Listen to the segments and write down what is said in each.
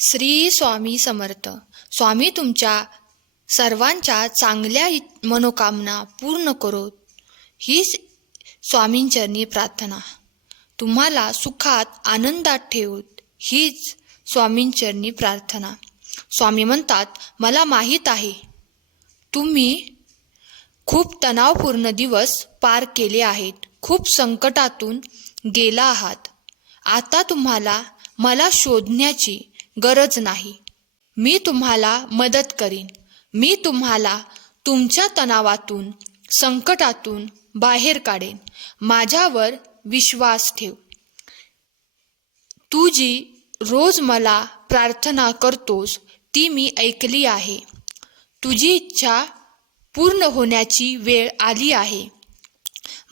श्री स्वामी समर्थ. स्वामी तुमच्या सर्वांच्या चांगल्या मनोकामना पूर्ण करोत हीच स्वामींचरणी प्रार्थना. तुम्हाला सुखात आनंदात ठेवत. हीच स्वामींचरणी प्रार्थना. स्वामी म्हणतात मला माहीत आहे. तुम्ही खूप तणावपूर्ण दिवस पार केले आहेत. खूप संकटातून गेला आहात. आता तुम्हाला मला शोधण्याची गरज नाही. मी तुम्हाला मदत करीन. मी तुम्हाला तुमच्या तणावातून संकटातून बाहेर काढेन. माझ्यावर विश्वास ठेव. तू जी रोज मला प्रार्थना करतोस ती मी ऐकली आहे. तुझी इच्छा पूर्ण होण्याची वेळ आली आहे.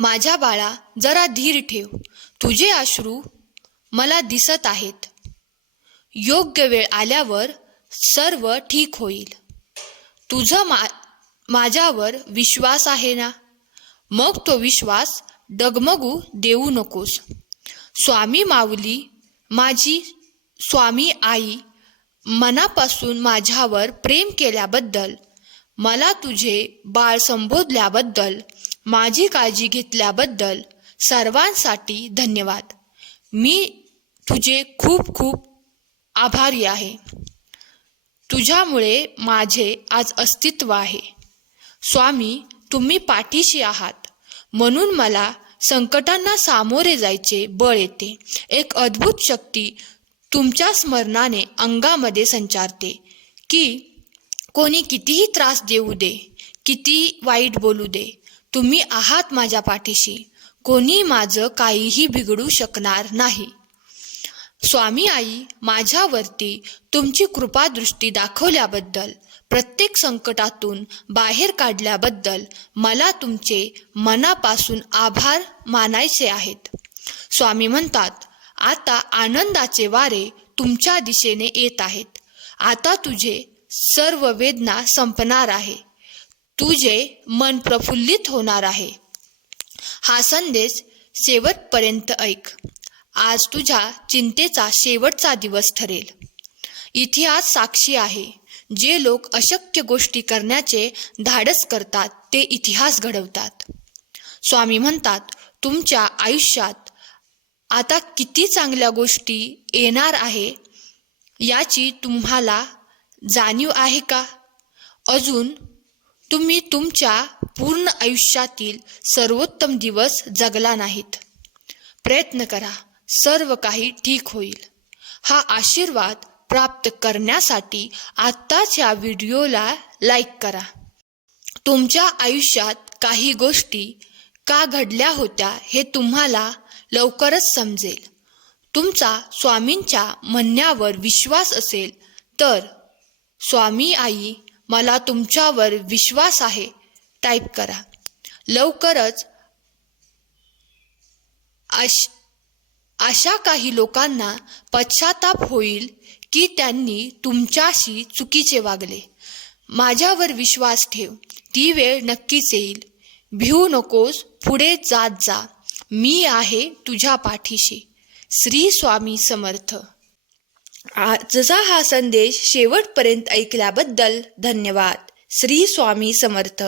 माझ्या बाळा जरा धीर ठेव. तुझे अश्रू मला दिसत आहेत. योग्य वेळ आल्यावर सर्व ठीक होईल. तुझा मा माझ्यावर विश्वास आहे ना? मग तो विश्वास डगमगू देऊ नकोस. स्वामी माऊली माझी स्वामी आई मनापासून माझ्यावर प्रेम केल्याबद्दल मला तुझे बाळ संबोधल्याबद्दल माझी काळजी घेतल्याबद्दल सर्वांसाठी धन्यवाद. मी तुझे खूप खूप आभारी आहे. तुझ्यामुळे माझे आज अस्तित्व आहे. स्वामी तुम्ही पाठीशी आहात. म्हणून मला संकटांना सामोरे जायचे बळ येते. एक अद्भुत शक्ती तुमच्या स्मरणाने अंगामध्ये संचारते की कोणी कितीही त्रास देऊ दे किती वाईट बोलू दे तुम्ही आहात माझ्या पाठीशी. कोणी माझं काहीही बिघडू शकणार नाही. स्वामी आई माझ्यावरती तुमची कृपादृष्टी दाखवल्याबद्दल प्रत्येक संकटातून बाहेर काढल्याबद्दल मला तुमचे मनापासून आभार मानायचे आहेत. स्वामी म्हणतात आता आनंदाचे वारे तुमच्या दिशेने येत आहेत. आता तुझे सर्व वेदना संपणार आहे. तुझे मन प्रफुल्लित होणार आहे. हा संदेश शेवटपर्यंत ऐक. आज तुझ्या चिंतेचा शेवटचा दिवस ठरेल. इतिहास साक्षी आहे. जे लोक अशक्य गोष्टी करण्याचे धाडस करतात ते इतिहास घडवतात. स्वामी म्हणतात तुमच्या आयुष्यात आता किती चांगल्या गोष्टी येणार आहे याची तुम्हाला जाणीव आहे का? अजून तुम्ही तुमच्या पूर्ण आयुष्यातील सर्वोत्तम दिवस जगला नाहीत. प्रयत्न करा. सर्व काही ठीक होईल. हा आशीर्वाद प्राप्त करण्यासाठी आत्ताच या व्हिडिओला लाईक करा. तुमच्या आयुष्यात काही गोष्टी का घडल्या होत्या हे तुम्हाला लवकरच समजेल. तुमचा स्वामींच्या म्हणण्यावर विश्वास असेल तर स्वामी आई मला तुमच्यावर विश्वास आहे. टाईप करा. लवकरच आश अशा काही लोकांना पश्चाताप होईल की त्यांनी तुमच्याशी चुकीचे वागले. माझ्यावर विश्वास ठेव. ती वेळ नक्कीच येईल. भिऊ नकोस. पुढे जात जा. मी आहे तुझ्या पाठीशी. श्री स्वामी समर्थ. आजचा हा संदेश शेवटपर्यंत ऐकल्याबद्दल धन्यवाद. श्री स्वामी समर्थ.